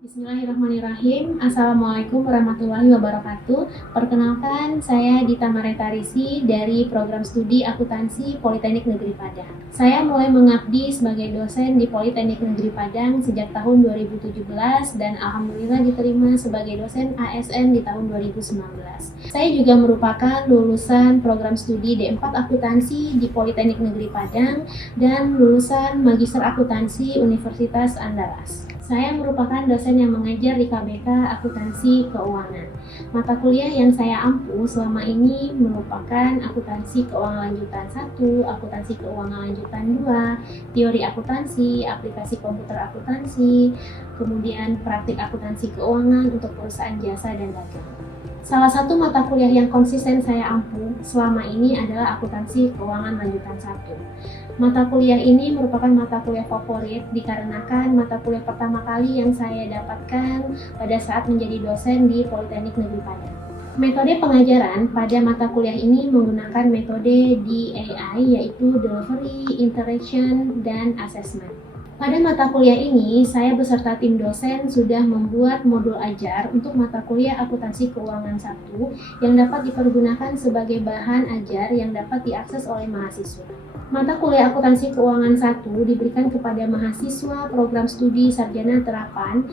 Bismillahirrahmanirrahim. Assalamualaikum warahmatullahi wabarakatuh. Perkenalkan, saya Dita Maretarisi dari Program Studi Akuntansi Politeknik Negeri Padang. Saya mulai mengabdi sebagai dosen di Politeknik Negeri Padang sejak tahun 2017 dan alhamdulillah diterima sebagai dosen ASN di tahun 2019. Saya juga merupakan lulusan program studi D4 Akuntansi di Politeknik Negeri Padang dan lulusan Magister Akuntansi Universitas Andalas. Saya merupakan dosen yang mengajar di KBK Akuntansi Keuangan. Mata kuliah yang saya ampu selama ini merupakan Akuntansi Keuangan Lanjutan 1, Akuntansi Keuangan Lanjutan 2, Teori Akuntansi, Aplikasi Komputer Akuntansi, kemudian Praktik Akuntansi Keuangan untuk perusahaan jasa dan dagang. Salah satu mata kuliah yang konsisten saya ampu selama ini adalah Akuntansi Keuangan Lanjutan 1. Mata kuliah ini merupakan mata kuliah favorit dikarenakan mata kuliah pertama kali yang saya dapatkan pada saat menjadi dosen di Politeknik Negeri Padang. Metode pengajaran pada mata kuliah ini menggunakan metode DAI, yaitu Delivery, Interaction, dan Assessment. Pada mata kuliah ini, saya beserta tim dosen sudah membuat modul ajar untuk mata kuliah Akuntansi Keuangan 1 yang dapat dipergunakan sebagai bahan ajar yang dapat diakses oleh mahasiswa. Mata kuliah Akuntansi Keuangan 1 diberikan kepada mahasiswa program studi sarjana terapan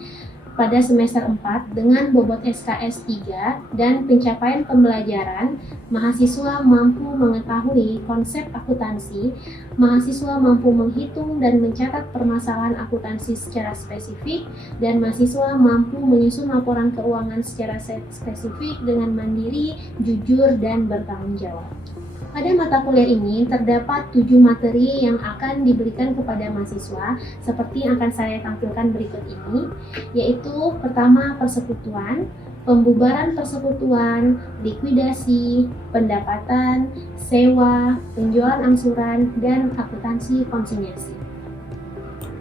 pada semester 4 dengan bobot SKS 3 dan pencapaian pembelajaran, mahasiswa mampu mengetahui konsep akuntansi, mahasiswa mampu menghitung dan mencatat permasalahan akuntansi secara spesifik, dan mahasiswa mampu menyusun laporan keuangan secara spesifik dengan mandiri, jujur, dan bertanggung jawab. Pada mata kuliah ini terdapat 7 materi yang akan diberikan kepada mahasiswa seperti yang akan saya tampilkan berikut ini, yaitu pertama persekutuan, pembubaran persekutuan, likuidasi, pendapatan, sewa, penjualan angsuran, dan akuntansi konsinyasi.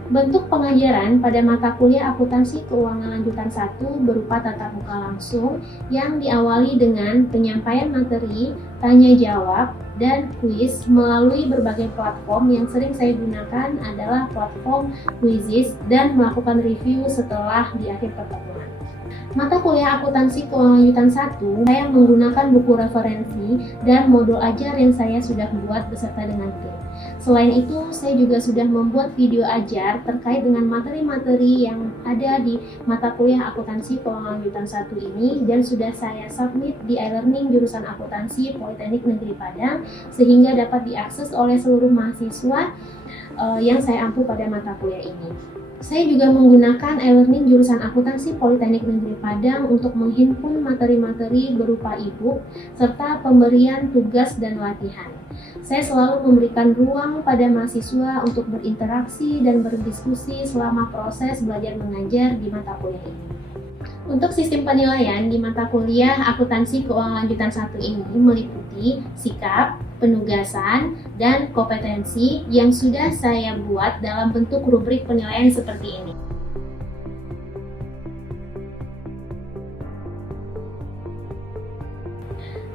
Bentuk pengajaran pada mata kuliah Akuntansi Keuangan Lanjutan 1 berupa tatap muka langsung yang diawali dengan penyampaian materi, tanya jawab, dan kuis melalui berbagai platform. Yang sering saya gunakan adalah platform Quizizz dan melakukan review setelah di akhir pertemuan. Mata kuliah Akuntansi Keuangan Lanjutan 1, saya menggunakan buku referensi dan modul ajar yang saya sudah buat beserta dengan tim. Selain itu, saya juga sudah membuat video ajar terkait dengan materi-materi yang ada di mata kuliah Akuntansi Keuangan Lanjutan 1 ini dan sudah saya submit di e-learning jurusan Akuntansi Politeknik Negeri Padang sehingga dapat diakses oleh seluruh mahasiswa yang saya ampu pada mata kuliah ini. Saya juga menggunakan e-learning jurusan Akuntansi Politeknik Negeri Padang untuk menghimpun materi-materi berupa e-book serta pemberian tugas dan latihan. Saya selalu memberikan ruang pada mahasiswa untuk berinteraksi dan berdiskusi selama proses belajar mengajar di mata kuliah ini. Untuk sistem penilaian di mata kuliah Akuntansi Keuangan Lanjutan 1 ini meliputi sikap, penugasan, dan kompetensi yang sudah saya buat dalam bentuk rubrik penilaian seperti ini.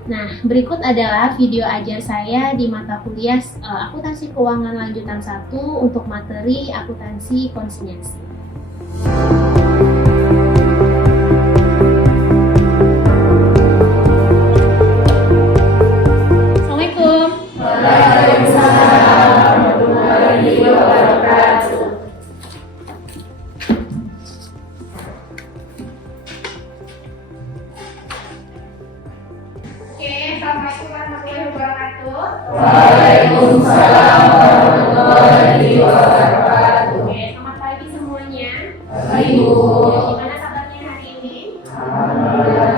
Nah, berikut adalah video ajar saya di mata kuliah Akuntansi Keuangan Lanjutan 1 untuk materi akuntansi konsinyasi. Assalamualaikum. Waalaikumsalam warahmatullahi wabarakatuh. Oke, Assalamualaikum warahmatullahi wabarakatuh. Waalaikumsalam warahmatullahi wabarakatuh. Oke, selamat pagi semuanya. Ibu. Gimana kabarnya hari ini? Alhamdulillah.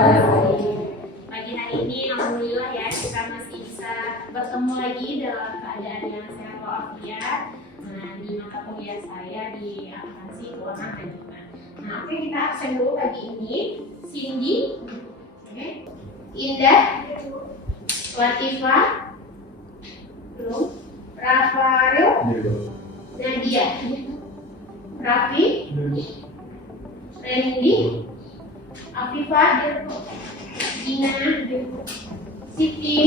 Pagi hari ini, alhamdulillah ya, kita masih bisa bertemu lagi dalam keadaan yang sehat walafiat. Nah, di mata kuliah saya di Akuntansi Keuangan Lanjutan. Nah, oke, kita absen dulu pagi ini. Cindy, oke, Indah, Latifah, belum, Rafael, Nadia, Raffi, Randy, Afifah, Gina, Siti,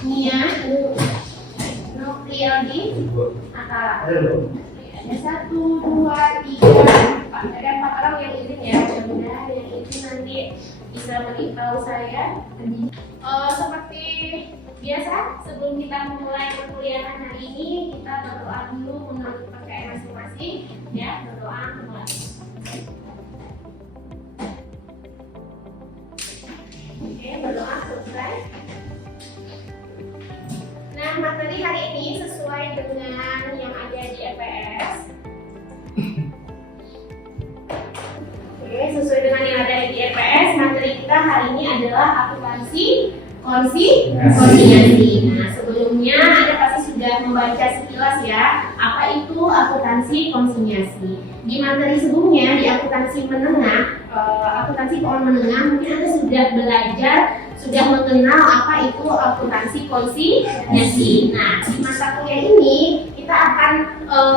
Nia, Nofrialdi, Atala. Ada 1, 2, 3, 4, Ada 4 orang yang izin ya, mudah-mudahan yang izin nanti bisa beritahu saya. Seperti biasa, sebelum kita memulai perkuliahan hari ini, kita berdoa dulu menurut PKN masing-masing, ya, berdoa mulai. Oke, berdoa selesai. Nah, materi hari ini sesuai dengan yang ada di EPS. Oke, sesuai dengan yang ada di EPS, materi kita hari ini adalah akuntansi konsinyasi. Nah, sebelumnya Anda pasti sudah membaca sekilas ya, apa itu akuntansi konsinyasi. Di materi sebelumnya, di akuntansi menengah, akuntansi keuangan menengah, mungkin Anda sudah belajar, sudah mengenal apa itu akuntansi konsinyasi. Nah, di mata kuliah ini kita akan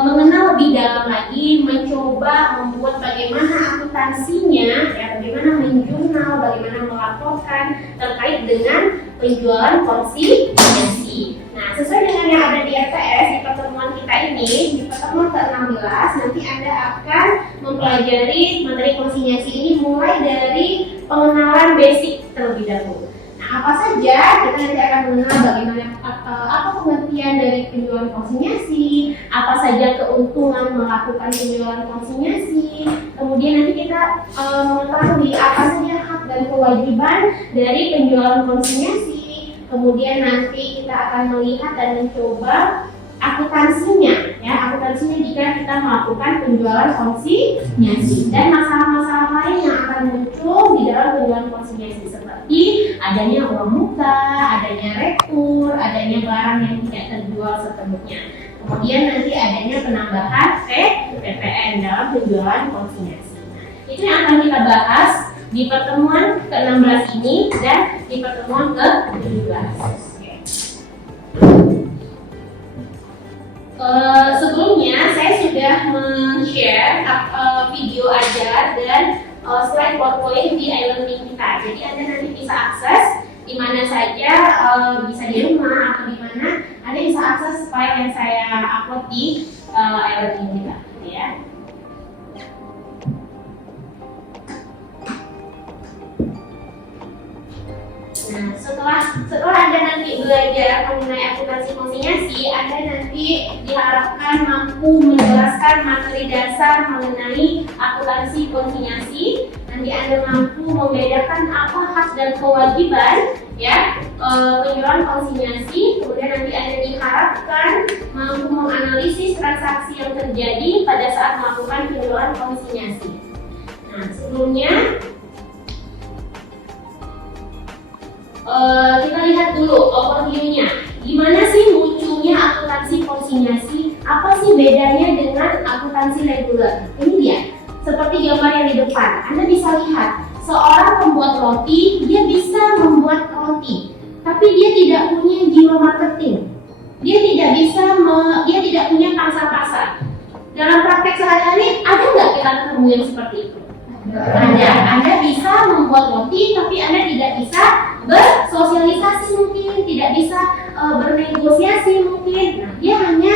mengenal lebih dalam lagi, mencoba membuat bagaimana akuntansinya, ya, bagaimana menjurnal, bagaimana melaporkan terkait dengan penjualan konsinyasi. Nah, sesuai dengan yang ada di EPS di pertemuan kita ini, di pertemuan ke-16 nanti Anda akan mempelajari materi konsinyasi ini mulai dari pengenalan basic terlebih dahulu. Nah, apa saja kita nanti akan mengenal bagaimana apa pengertian dari penjualan konsinyasi, apa saja keuntungan melakukan penjualan konsinyasi, kemudian nanti kita mengetahui apa saja hak dan kewajiban dari penjualan konsinyasi. Kemudian nanti kita akan melihat dan mencoba akuntansinya, ya, akuntansinya jika kita melakukan penjualan konsinyasi dan masalah-masalah lain yang akan muncul di dalam penjualan konsinyasi seperti adanya uang muka, adanya rektur, adanya barang yang tidak terjual sepenuhnya. Kemudian nanti adanya penambahan PPN dalam penjualan konsinyasi. Nah, itu yang akan kita bahas di pertemuan ke-16 ini dan di pertemuan ke-17. Sebelumnya saya sudah men-share video ajar dan slide PowerPoint di e-learning kita. Jadi Anda nanti bisa akses di mana saja, bisa di rumah atau di mana Anda bisa akses file yang saya upload di e-learning kita, ya. Nah, setelah Anda nanti belajar mengenai akuntansi konsinyasi, Anda nanti diharapkan mampu menjelaskan materi dasar mengenai akuntansi konsinyasi. Nanti Anda mampu membedakan apa hak dan kewajiban, ya, penjualan konsinyasi. Kemudian nanti Anda diharapkan mampu menganalisis transaksi yang terjadi pada saat melakukan penjualan konsinyasi. Nah, sebelumnya kita lihat dulu overview-nya. Gimana sih munculnya akuntansi konsinyasi? Apa sih bedanya dengan akuntansi reguler? Ini dia, seperti gambar yang di depan. Anda bisa lihat, seorang pembuat roti, dia bisa membuat roti, tapi dia tidak punya jiwa marketing. Dia tidak punya pangsa pasar. Dalam praktek sehari-hari, ada nggak kita ketemu yang seperti itu? Ada. Anda bisa membuat roti, tapi Anda tidak bisa bersosialisasi mungkin, tidak bisa bernegosiasi mungkin. Nah, dia hanya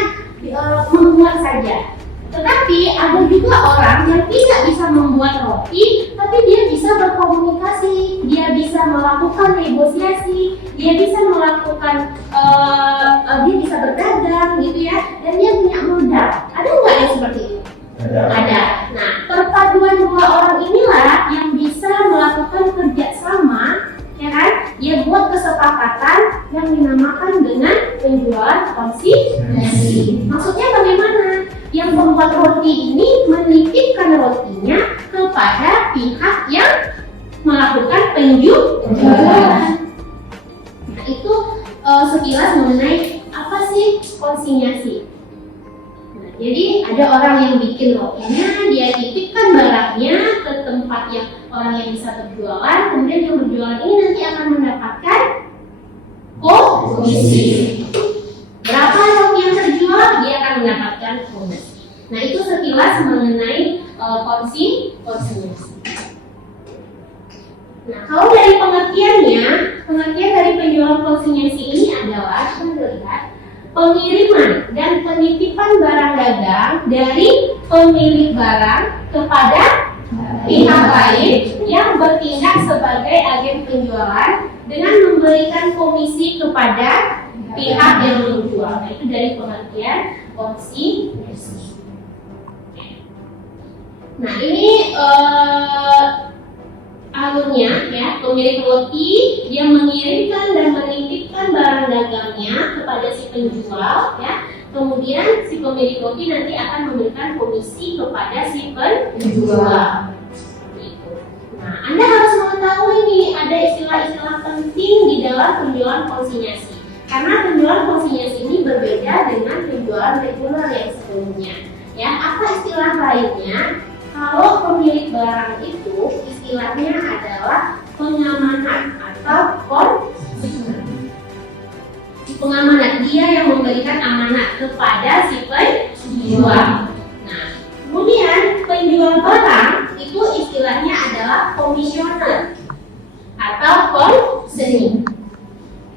membuat saja. Tetapi ada juga orang yang tidak bisa membuat roti, tapi dia bisa berkomunikasi, dia bisa melakukan negosiasi, dia bisa melakukan, dia bisa berdagang gitu ya, dan dia punya modal. Ada nggak yang seperti itu? Ada. Nah, perpaduan dua orang inilah yang bisa melakukan kerjasama, ya kan? Dia buat kesepakatan yang dinamakan dengan penjualan konsinyasi. Maksudnya bagaimana? Yang pembuat roti ini menitipkan rotinya kepada pihak yang melakukan penjualan. Nah, itu sekilas mengenai apa sih konsinyasi. Nah, jadi ada orang yang bikin rotinya, dia titipkan barangnya ke tempat yang orang yang bisa berjualan, kemudian yang berjualan ini nanti akan mendapatkan komisi. Berapa roti yang terjual, dia akan mendapatkan komisi. Nah, itu sekilas mengenai konsinyasi. Nah, kalau dari pengertiannya, pengertian dari penjualan konsinyasi ini adalah kita lihat pengiriman dan penitipan barang dagang dari pemilik barang kepada pihak lain yang bertindak sebagai agen penjualan dengan memberikan komisi kepada pihak yang menjual. Nah, itu dari pengertian konsinyasi. Nah, ini alurnya ya, pemilik roti dia mengirimkan dan menitipkan barang dagangnya kepada si penjual ya. Kemudian si pemilik roti nanti akan memberikan komisi kepada si penjual. Gitu. Nah, Anda harus mengetahui nih ada istilah-istilah penting di dalam penjualan konsinyasi. Karena penjualan konsinyasi ini berbeda dengan penjualan reguler yang sebelumnya. Ya, apa istilah lainnya? Kalau pemilik barang itu istilahnya adalah pengamanan atau konsinyasi. Pengamanan, dia yang memberikan amanat kepada si penjual. Nah, kemudian penjual barang itu istilahnya adalah komisioner atau konsinyasi.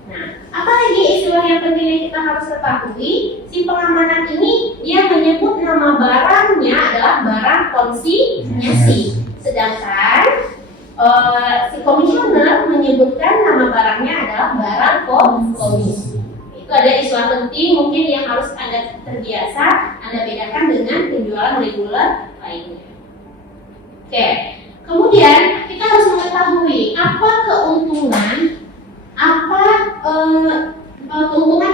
Nah, apa lagi istilah yang penting yang kita harus ketahui? Si pengamanan ini dia menyebut nama barangnya adalah barang konsinyasi, sedangkan si komisioner menyebutkan nama barangnya adalah barang komisi. Itu ada istilah penting mungkin yang harus Anda terbiasa Anda bedakan dengan penjualan reguler lainnya. Oke, kemudian kita harus mengetahui apa keuntungan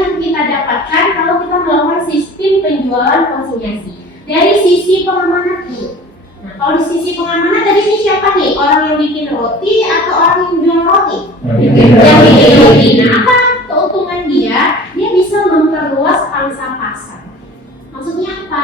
yang kita dapatkan kalau kita melakukan sistem penjualan konsinyasi dari sisi pengamanan dulu. Nah, kalau di sisi pengamanan tadi ini siapa nih? Orang yang bikin roti atau orang yang jual roti? Yang bikin roti. Nah, apa keuntungan dia? Dia bisa memperluas pangsa pasar. Maksudnya apa?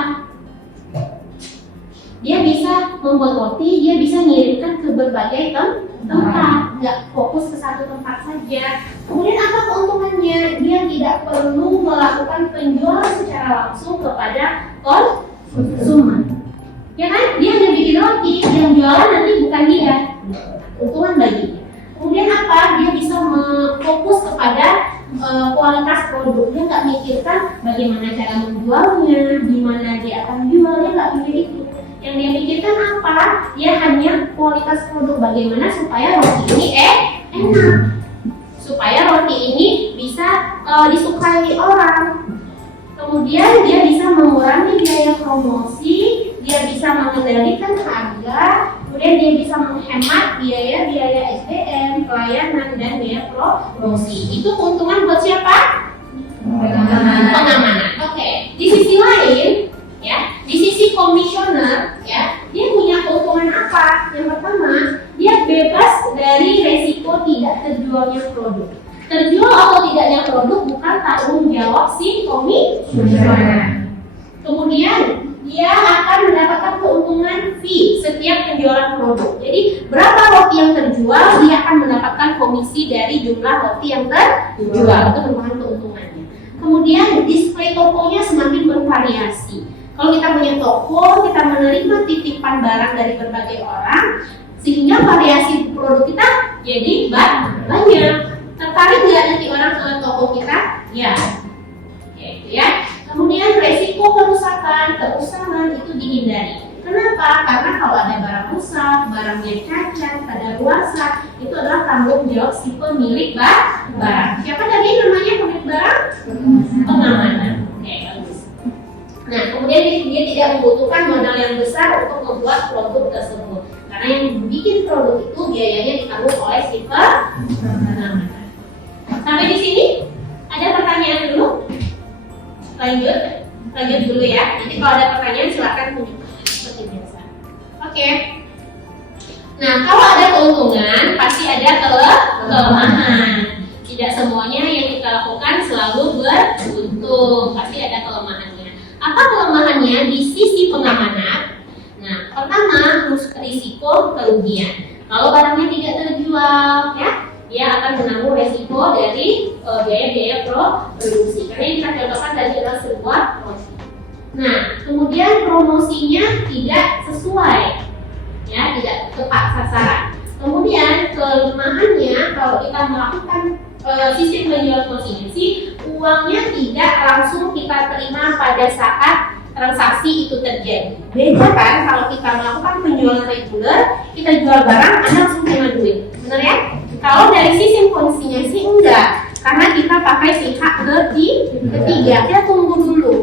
Dia bisa membuat roti, dia bisa ngirimkan ke berbagai tempat, nggak fokus ke satu tempat saja. Kemudian apa keuntungannya? Dia tidak perlu melakukan penjualan secara langsung kepada konsumen. Ya kan? Dia hanya bikin roti, yang jualan nanti bukan dia. Keuntungan baginya. Kemudian apa? Dia bisa fokus kepada kualitas produk. Dia nggak mikirkan bagaimana cara menjualnya, gimana dia akan jual, dia nggak mikir itu. Yang dia pikirkan apa? Dia hanya kualitas produk, bagaimana supaya roti ini enak, supaya roti ini bisa disukai orang. Kemudian dia bisa mengurangi biaya promosi, dia bisa mengendalikan harga, kemudian dia bisa menghemat biaya SDM, pelayanan, dan biaya promosi. Itu keuntungan buat siapa? Pengamanan. Oke. Di sisi lain, ya, di sisi komisioner, ya, dia punya keuntungan apa? Yang pertama, dia bebas dari resiko tidak terjualnya produk. Terjual atau tidaknya produk bukan tanggung jawab si komisioner. Kemudian dia akan mendapatkan keuntungan fee setiap penjualan produk. Jadi berapa roti yang terjual, dia akan mendapatkan komisi dari jumlah roti yang terjual. Itu merupakan keuntungannya. Kemudian display tokonya semakin bervariasi. Kalau kita punya toko, kita menerima titipan barang dari berbagai orang, sehingga variasi produk kita jadi banyak. Tertarik nggak nanti orang ke toko kita? Ya. Oke, ya. Kemudian resiko kerusakan itu dihindari. Kenapa? Karena kalau ada barang rusak, barangnya cacat, kadaluarsa, itu adalah tanggung jawab si pemilik barang. Siapa tadi namanya pemilik barang? Pengamanan. Oke, bagus. Nah, kemudian dia tidak membutuhkan modal yang besar untuk membuat produk tersebut. Karena yang bikin produk itu biayanya ditanggung oleh si pengamanan. Sampai di sini ada pertanyaan dulu? Lanjut dulu ya. Jadi kalau ada pertanyaan silakan tunjuk seperti biasa. Oke. Nah, kalau ada keuntungan pasti ada kelemahan. Tidak semuanya yang kita lakukan selalu beruntung. Pasti ada kelemahannya. Apa kelemahannya di sisi pengamanan? Nah, pertama risiko kerugian. Kalau barangnya tidak terjual, ya, dia akan menanggung resiko dari biaya-biaya produksi. Karena yang kita contohkan tadi adalah sebuah roti. Nah, kemudian promosinya tidak sesuai, ya, tidak tepat sasaran. Kemudian kelemahannya kalau kita melakukan sistem penjualan konsinyasi, uangnya tidak langsung kita terima pada saat transaksi itu terjadi. Beda kan kalau kita melakukan penjualan reguler, kita jual barang, Anda langsung terima duit. Benar ya? Kalau dari sistem konsinyasi enggak, karena kita pakai pihak ketiga, kita tunggu dulu.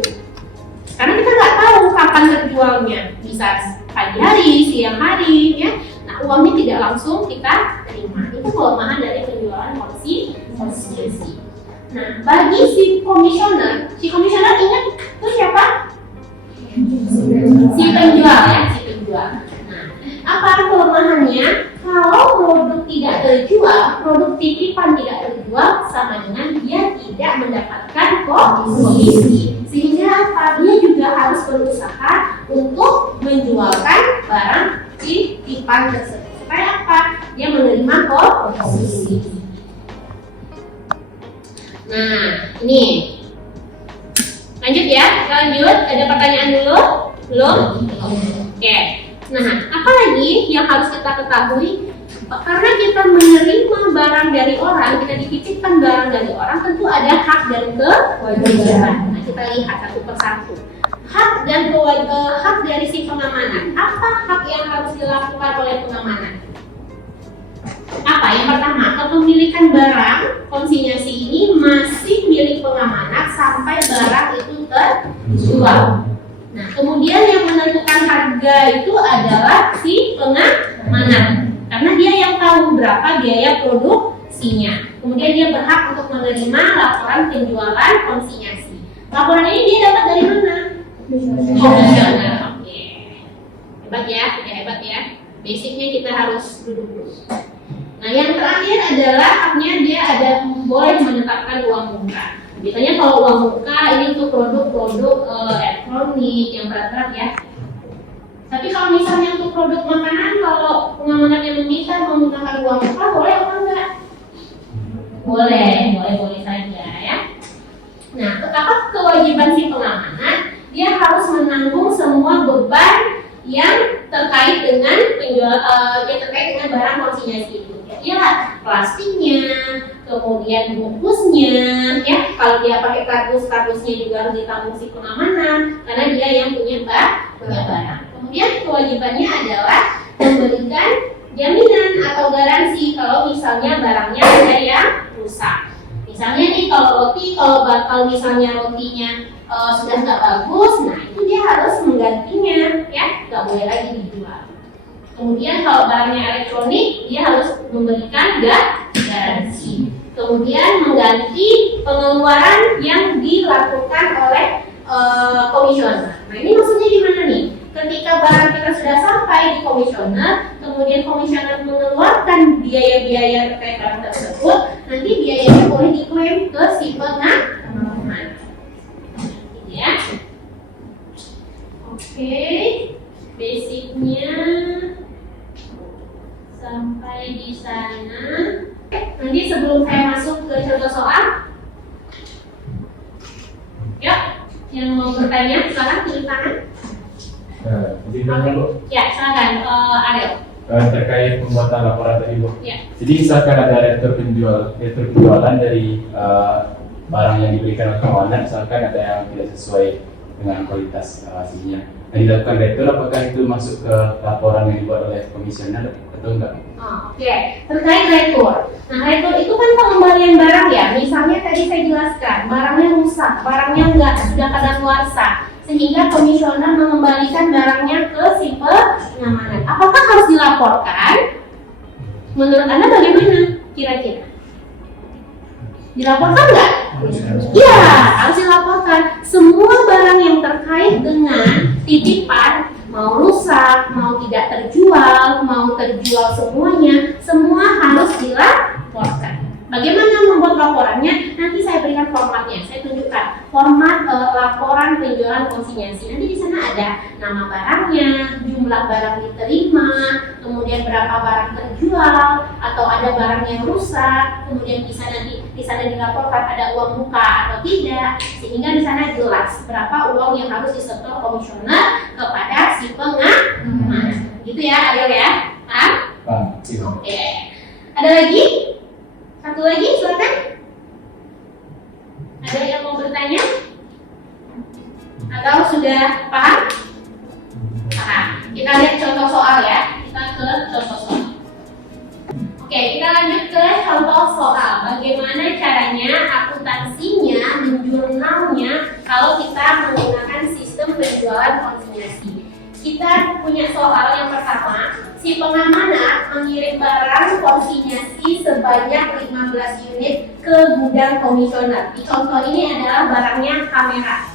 Karena kita nggak tahu kapan terjualnya, bisa pagi hari, siang hari, ya. Nah, uangnya tidak langsung kita terima. Itu kelemahan dari penjualan konsinyasi. Nah, bagi si komisioner ingat itu siapa? Si penjual ya, si penjual. Nah, apa kelemahannya? Kalau produk tidak terjual, produk titipan tidak terjual, sama dengan dia tidak mendapatkan komisi. Sehingga apa? Dia juga harus berusaha untuk menjualkan barang titipan tersebut. Supaya apa? Dia menerima komisi. Nah, ini lanjut ya, kita lanjut. Ada pertanyaan dulu? Belum? Oke. Nah, apa lagi yang harus kita ketahui? Karena kita menerima barang dari orang, kita dititipkan barang dari orang, tentu ada hak dan kewajiban. Nah, kita lihat satu persatu. Hak dan hak dari si pengamanan. Apa hak yang harus dilakukan oleh pengamanan? Apa? Yang pertama, kepemilikan barang konsinyasi ini masih milik pengamanan sampai barang itu terjual. Nah, kemudian yang menentukan harga itu adalah si pengamanan, karena dia yang tahu berapa biaya produksinya. Kemudian dia berhak untuk menerima laporan penjualan konsinyasi. Laporan ini dia dapat dari mana? Komisioner. Oke. Hebat ya, hebat ya. Basicnya kita harus duduk dulu. Nah, yang terakhir adalah haknya dia boleh menetapkan uang muka. Biasanya kalau uang muka ini untuk produk-produk elektronik yang berat-berat ya. Tapi kalau misalnya untuk produk makanan, kalau pengamanan yang meminta menggunakan uang muka, boleh apa enggak? Boleh saja ya. Nah, apa kewajiban si pengamanan? Dia harus menanggung semua beban yang terkait dengan barang konsinyasi itu. Ya, plastiknya, kemudian bungkusnya, ya. Kalau dia pakai kardusnya juga harus ditanggung si pengamanan, karena dia yang punya barang. Kemudian kewajibannya adalah memberikan jaminan atau garansi kalau misalnya barangnya ada yang rusak. Misalnya nih kalau misalnya rotinya sudah nggak bagus, nah itu dia harus menggantinya, ya, nggak boleh lagi dijual. Kemudian kalau barangnya elektronik, dia harus memberikan garansi. Kemudian mengganti pengeluaran yang dilakukan oleh komisioner. Nah, ini maksudnya gimana nih? Ketika barang kita sudah sampai di komisioner, kemudian komisioner mengeluarkan biaya-biaya terkait barang tersebut, nanti biayanya boleh diklaim ke si pengamanan. Ya. Oke, basicnya sampai di sana. Nanti sebelum saya masuk ke contoh soal, yuk, yang mau bertanya silakan tulis tangan. Ya, silakan, Ariel. Terkait pembuatan laporan tadi, Bu. Ya. Jadi misalkan ada retur penjualan dari barang yang diberikan oleh pengamanan, misalkan ada yang tidak sesuai dengan kualitas hasilnya. Nah, dilakukan retur, apakah itu masuk ke laporan yang dibuat oleh komisioner atau enggak? Oke. Terkait retur. Nah, retur itu kan pengembalian barang ya. Misalnya tadi saya jelaskan, barangnya rusak, barangnya sudah kadaluarsa, sehingga komisioner mengembalikan barangnya ke si pengamanan. Apakah harus dilaporkan? Menurut Anda bagaimana kira-kira? Dilaporkan nggak? Iya, harus dilaporkan. Semua barang yang terkait dengan titipan, mau rusak, mau tidak terjual, mau terjual semuanya, semua harus dilaporkan. Bagaimana membuat laporannya? Nanti saya berikan formatnya. Saya tunjukkan format laporan penjualan konsinyasi. Nanti di sana ada nama barangnya, jumlah barang diterima, kemudian berapa barang terjual, atau ada barang yang rusak, kemudian di sana dilaporkan ada uang muka atau tidak, sehingga di sana jelas berapa uang yang harus disetor komisioner kepada si pengamanan. Gitu ya, Ariel ya? Paham? Oke. Ada lagi? Satu lagi, silakan. Ada yang mau bertanya? Atau sudah contoh soal bagaimana caranya akuntansinya, menjurnalnya kalau kita menggunakan sistem penjualan konsinyasi. Kita punya soal yang pertama, si pengamanat mengirim barang konsinyasi sebanyak 15 unit ke gudang komisioner. Di contoh ini adalah barangnya kamera.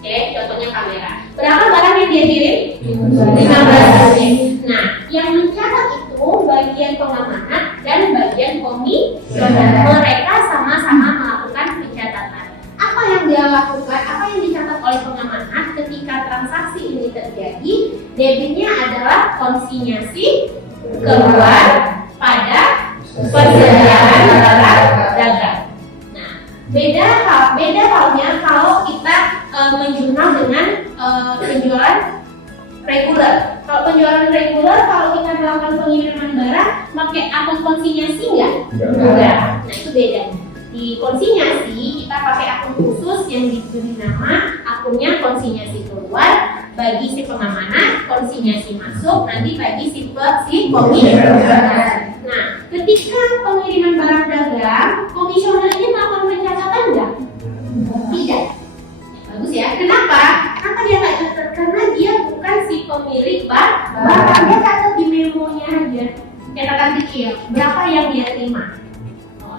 Oke, contohnya kamera. Berapa barang yang dia kirim? 15 unit. Nah, yang mencatat itu bagian pengamanat dan bagian komisioner. Mereka sama-sama melakukan pencatatan. Apa yang dia lakukan? Apa yang dicatat oleh pengamanat ketika transaksi ini terjadi? Debitnya adalah konsinyasi keluar pada persediaan barang dagang. Nah, beda halnya kalau kita menjurnal dengan penjualan reguler. Kalau penjualan reguler, kalau kita melakukan pengiriman barang, pakai akun konsinyasi enggak? Nah, itu beda. Di konsinyasi kita pakai akun khusus yang diberi nama akunnya konsinyasi keluar, bagi si pengamanat, konsinyasi masuk, nanti bagi si komisioner. Nah, ketika pengiriman barang dagang, komisioner ini melakukan pencatatan enggak? Tidak. Bagus ya. Kenapa? Kenapa dia nggak catat? Karena dia bukan si pemilik barang. Dia catat di memonya aja. Catatan kecil. Berapa yang dia terima?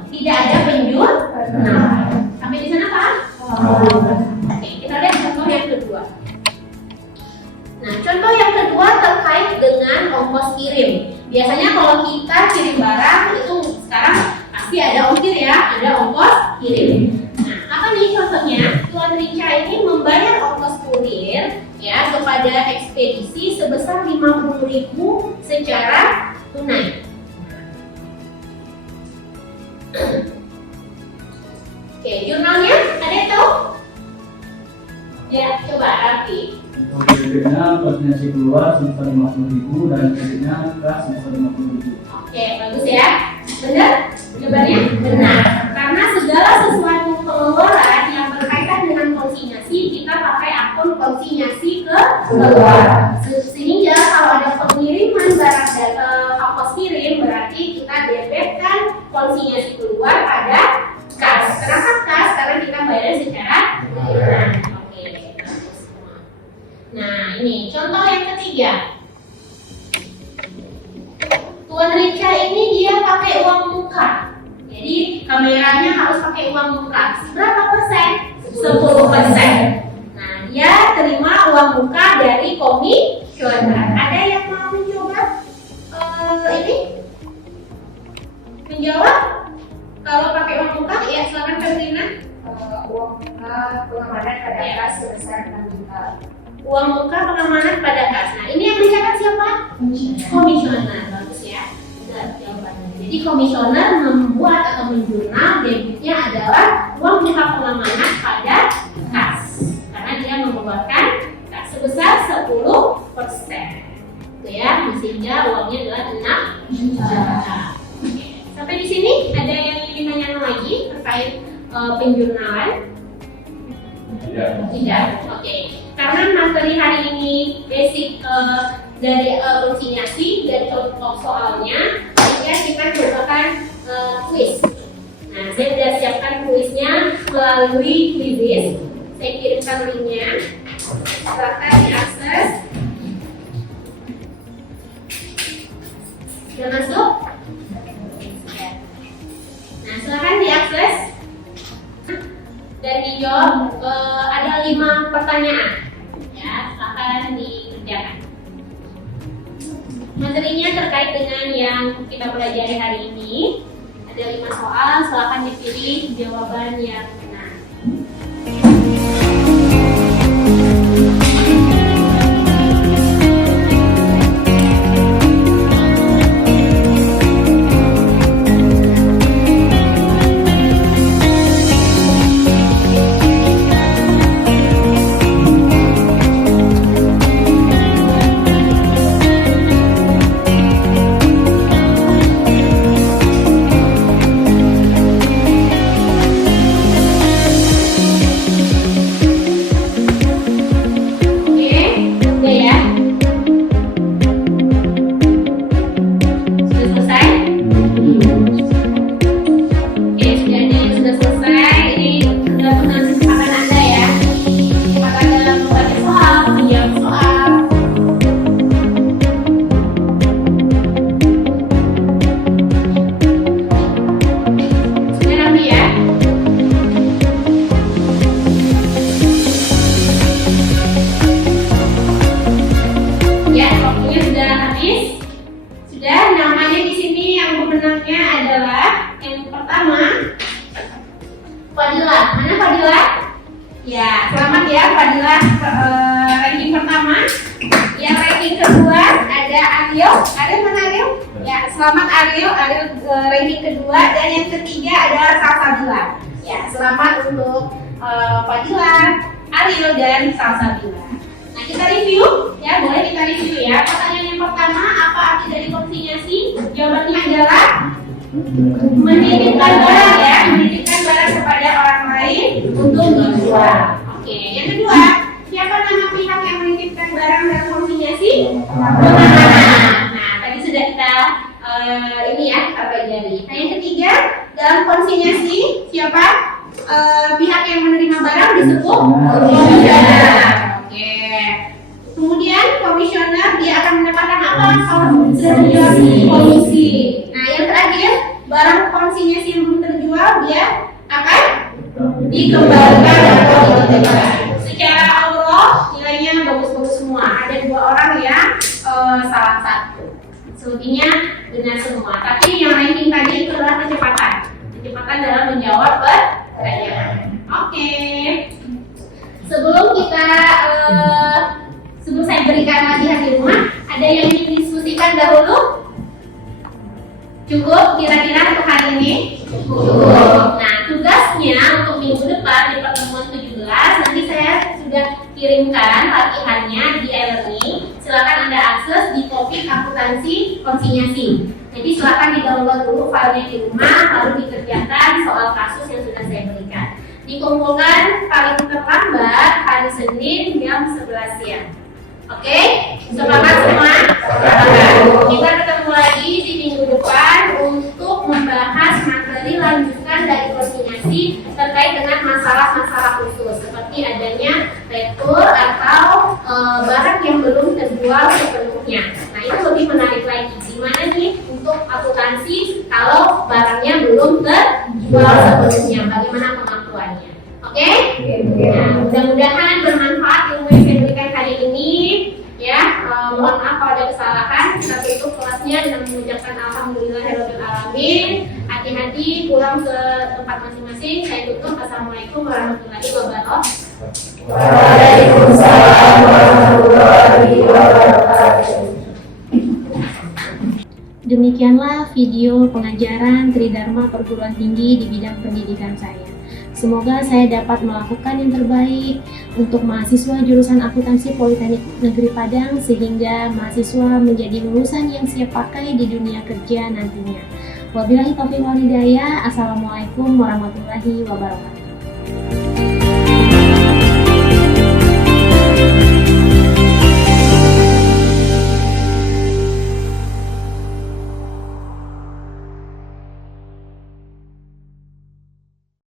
Tidak ada penjual. Nah, sampai di sana Pak? Oke, kita lihat contoh yang kedua. Nah, contoh yang kedua terkait dengan ongkos kirim. Biasanya kalau kita kirim barang itu sekarang pasti ada ongkir ya, ada ongkos kirim. Nah, apa nih contohnya? Tuan Rica ini membayar ongkos kurir ya kepada ekspedisi sebesar 50.000 secara tunai. Oke, jurnalnya ada yang tahu? Ya, coba Raffi. Untuk debitnya konsinyasi keluar sebesar 50.000 dan kreditnya kas sebesar 50.000. Oke, bagus ya. Benar? Jawabannya benar. Karena segala sesuatu pengeluaran yang berkaitan dengan konsinyasi kita pakai akun konsinyasi keluar. Sehingga kalau ada pengiriman barang ongkos kirim berarti kita debitkan konsinyasi keluar pada kas. Kenapa kas? Karena kita bayar secara tunai. Oke, bagus semua. Nah, ini contoh yang ketiga. Tuan Rica ini dia pakai uang muka. Jadi kameranya harus pakai uang muka. Berapa persen? 10%. Nah, dia terima uang muka dari komisioner. Ada yang mau mencoba ini? Menjawab? Kalau pakai uang muka, ya silakan Febrina. Uang muka pengamanan pada kas sebesar 6 juta. Uang muka pengamanan pada kas. Nah, ini yang mencatat siapa? Komisioner. Bagus ya. Benar jawabannya. Jadi komisioner membuat atau menjurnal debitnya adalah uang muka pengamanan pada kas. Karena dia mengeluarkan kas sebesar 10%. Itu ya, sehingga uangnya adalah 6 juta. Sampai di sini ada yang ingin ditanyakan lagi terkait penjurnalan? Tidak. Oke. Karena materi hari ini basic dari konsinyasi dan contoh soalnya, sehingga kita cobakan kuis. Nah, saya sudah siapkan kuisnya melalui Quizizz. Saya kirimkan linknya. Silakan diakses. Sudah masuk? Nah, silakan diakses dan dijawab. Ada 5 pertanyaan. Ya, silakan dikerjakan. Materinya terkait dengan yang kita pelajari hari ini. Ada 5 soal, silakan dipilih jawaban yang benar. pemenangnya adalah yang pertama Fadila. Mana Fadila? Ya, selamat ya Fadila, ranking pertama. Yang ranking kedua ada Ariel. Ariel mana Ariel? Ya, selamat Ariel. Ariel ranking kedua. Dan yang ketiga adalah Salsabila. Ya, selamat untuk Fadila, Ariel dan Salsabila. Nah, kita review ya, boleh kita review ya. Pertanyaan yang pertama, apa arti dari konsinyasi? Jawabannya adalah menitipkan barang ya, menitipkan barang kepada orang lain untuk dijual. Oke, yang kedua, siapa nama pihak yang menitipkan barang dalam konsinyasi? Nah, tadi sudah kita ini ya, pelajari. Nah, yang ketiga, dalam konsinyasi siapa pihak yang menerima barang disebut komisioner. Oke. Kemudian komisioner dia akan mendapatkan apa? Kalau sudah terjual komisi. Nah, yang terakhir, barang konsinyasi yang belum terjual dia akan dikembalikan atau dikembalikan. Secara overall nilainya bagus-bagus semua. Ada 2 orang yang salah satu. Selebihnya benar semua. Tapi yang ranking tadi itu adalah kecepatan. Kecepatan dalam menjawab pertanyaan. Oke. Sebelum saya berikan latihan di rumah, ada yang ingin diskusikan dahulu? Cukup kira-kira untuk hari ini? Cukup. Nah, tugasnya untuk minggu depan di pertemuan 17 nanti saya sudah kirimkan latihannya di e-learning. Silakan Anda akses di topik akuntansi konsinyasi. Jadi silakan di-download dulu filenya di rumah, lalu dikerjakan soal kasus yang sudah saya berikan. Dikumpulkan paling terlambat hari Senin jam 11 siang. Oke? Semangat semua? Kita ketemu lagi di minggu depan untuk membahas materi lanjutan dari konsinyasi terkait dengan masalah-masalah khusus seperti adanya retur atau barang yang belum terjual sepenuhnya. Nah, itu lebih menarik lagi. Gimana nih untuk akuntansi kalau barangnya belum terjual sepenuhnya? Bagaimana pengakuannya? Oke? Nah, mudah-mudahan bermanfaat ilmu yang saya berikan hari ini. Ya, mohon maaf kalau ada kesalahan. Kita tutup kelasnya dengan mengucapkan alhamdulillahirabbil alamin. Hati-hati pulang ke tempat masing-masing. Saya tutup. Assalamualaikum warahmatullahi wabarakatuh. Waalaikumsalam warahmatullahi wabarakatuh. Demikianlah video pengajaran Tridharma Perguruan Tinggi di bidang pendidikan saya. Semoga saya dapat melakukan yang terbaik untuk mahasiswa jurusan akuntansi Politeknik Negeri Padang sehingga mahasiswa menjadi lulusan yang siap pakai di dunia kerja nantinya. Wabillahi taufiq wal hidayah. Assalamualaikum warahmatullahi wabarakatuh.